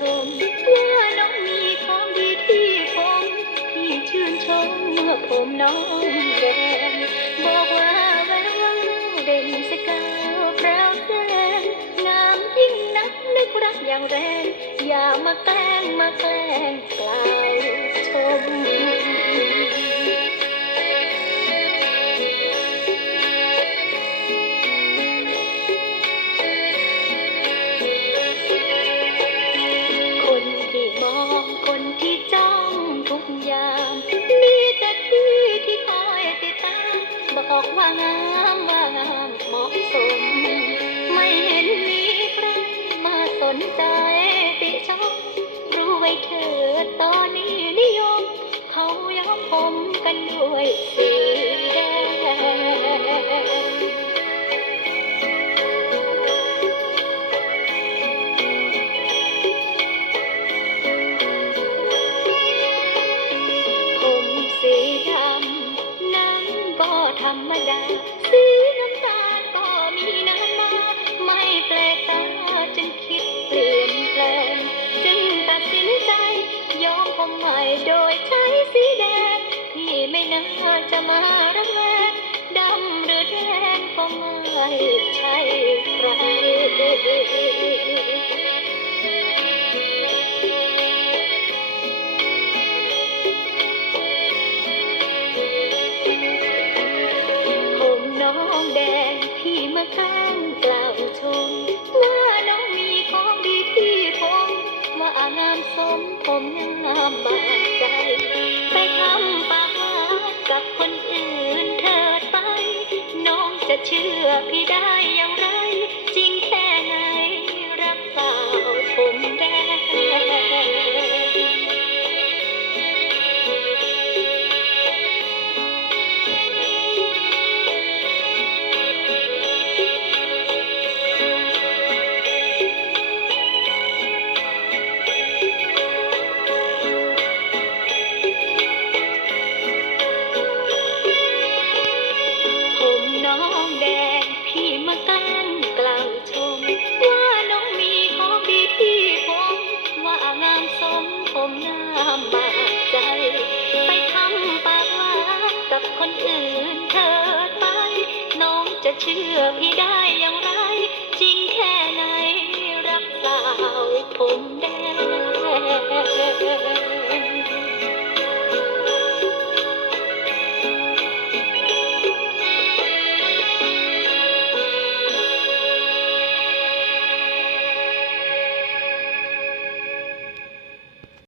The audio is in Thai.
ชมว่าน้องมีความดีที่ผมที่ชื่นชมเมื่อผมน้องแดนบอกว่าแววเด่นสกาวแปลวแดงงามยิ่งนักนึกรักอย่างแรง อย่ามาแต้งมาแกล้งกล่าว บอกว่างามว่างามเหมาะสม ไม่เห็นมีใครมาสนใจติชมรู้ไว้เถิดตอนนี้นิยม เขาย้อมผมกันด้วยสี รรมดา สีน้ำตาลก็มีน้ำมา ไม่แปลกตาจึงคิดเปลี่ยนแปลง จึงตัดสินใจย้อมผมใหม่โดยใช้สีแดงที่ไม่น่าจะมารักแวงดำหรือแดงก็ไม่ ผมยังงามบา กับคนอื่นเธอไปน้องจะเชื่อพี่ได้อย่างไร